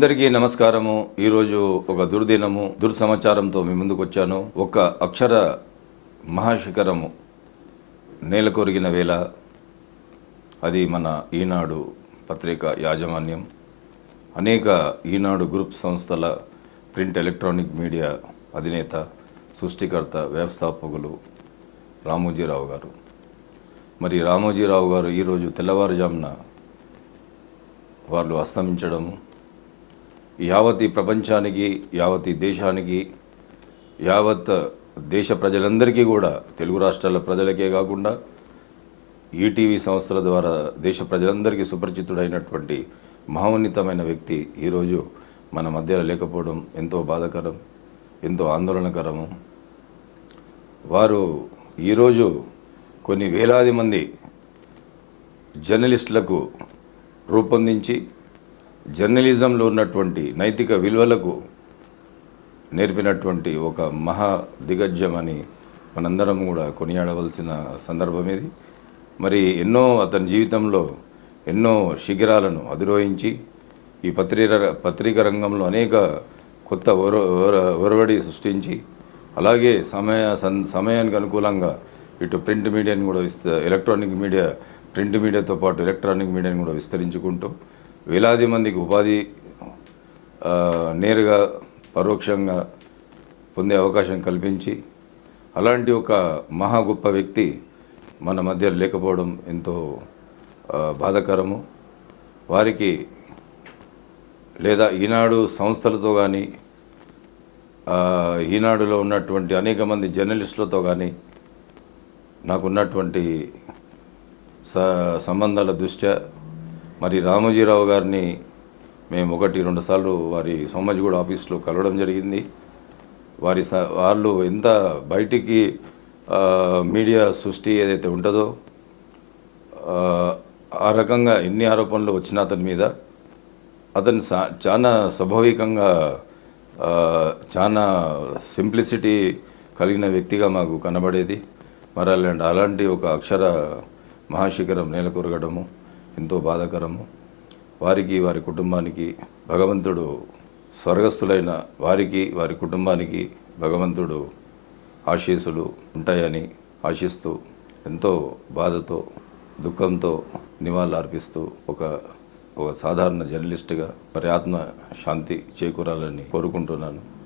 అందరికీ నమస్కారము. ఈరోజు ఒక దుర్దినము దుర్సమాచారంతో మీ ముందుకు వచ్చాను ఒక అక్షర మహాశిఖరము నేల కొరిగిన వేళ అది మన ఈనాడు పత్రిక యాజమాన్యం. అనేక ఈనాడు గ్రూప్ సంస్థల ప్రింట్ ఎలక్ట్రానిక్ మీడియా అధినేత సృష్టికర్త వ్యవస్థాపకులు రామోజీరావు గారు. మరి రామోజీరావు గారు ఈరోజు తెల్లవారుజామున వాళ్ళు అస్తమించడము యావత్ ఈ ప్రపంచానికి యావత్ ఈ దేశానికి యావత్ దేశ ప్రజలందరికీ కూడా తెలుగు రాష్ట్రాల ప్రజలకే కాకుండా ఈటీవీ సంస్థల ద్వారా దేశ ప్రజలందరికీ సుపరిచితుడైనటువంటి మహోన్నతమైన వ్యక్తి ఈరోజు మన మధ్యలో లేకపోవడం ఎంతో బాధాకరం ఎంతో ఆందోళనకరము. వారు ఈరోజు కొన్ని వేలాది మంది జర్నలిస్టులకు రూపొందించి జర్నలిజంలో ఉన్నటువంటి నైతిక విలువలకు నేర్పినటువంటి ఒక మహా దిగజ్యం అని మనందరం కూడా కొనియాడవలసిన సందర్భం ఇది. మరి ఎన్నో అతని జీవితంలో ఎన్నో శిఖరాలను అధిరోహించి ఈ పత్రిక పత్రిక రంగంలో అనేక కొత్త ఒర ఒర- ఒరవడి సృష్టించి అలాగే సమయ సమయానికి అనుకూలంగా ఇటు ప్రింట్ మీడియాని కూడా విస్త ఎలక్ట్రానిక్ మీడియా ప్రింట్ మీడియాతో పాటు ఎలక్ట్రానిక్ మీడియాని కూడా విస్తరించుకుంటూ వేలాది మందికి ఉపాధి నేరుగా పరోక్షంగా పొందే అవకాశం కల్పించి అలాంటి ఒక మహా గొప్ప వ్యక్తి మన మధ్య లేకపోవడం ఎంతో బాధకరము బాధాకరము. వారికి లేదా ఈనాడు సంస్థలతో కానీ ఈనాడులో ఉన్నటువంటి అనేక మంది జర్నలిస్టులతో కానీ నాకున్నటువంటి స సంబంధాల దృష్ట్యా మరి రామోజీరావు గారిని మేము ఒకటి రెండు సార్లు వారి సోమాజిగూడ ఆఫీస్లో కలవడం జరిగింది. వారి స వాళ్ళు ఎంత బయటికి మీడియా సృష్టి ఏదైతే ఉంటుందో ఆ, రకంగా ఎన్ని ఆరోపణలు వచ్చినా అతని మీద అతను సా చాలా స్వాభావికంగా చాలా సింప్లిసిటీ కలిగిన వ్యక్తిగా మాకు కనబడేది. మరి అలాంటి అలాంటి ఒక అక్షర మహాశిఖరం నేలకొరగడము ఎంతో బాధాకరము. వారికి వారి కుటుంబానికి భగవంతుడు స్వర్గస్థులైన వారికి వారి కుటుంబానికి భగవంతుడు ఆశీస్సులు ఉంటాయని ఆశిస్తూ ఎంతో బాధతో దుఃఖంతో నివాళులు అర్పిస్తూ ఒక ఒక సాధారణ జర్నలిస్ట్గా మరి ఆత్మ శాంతి చేకూరాలని కోరుకుంటున్నాను.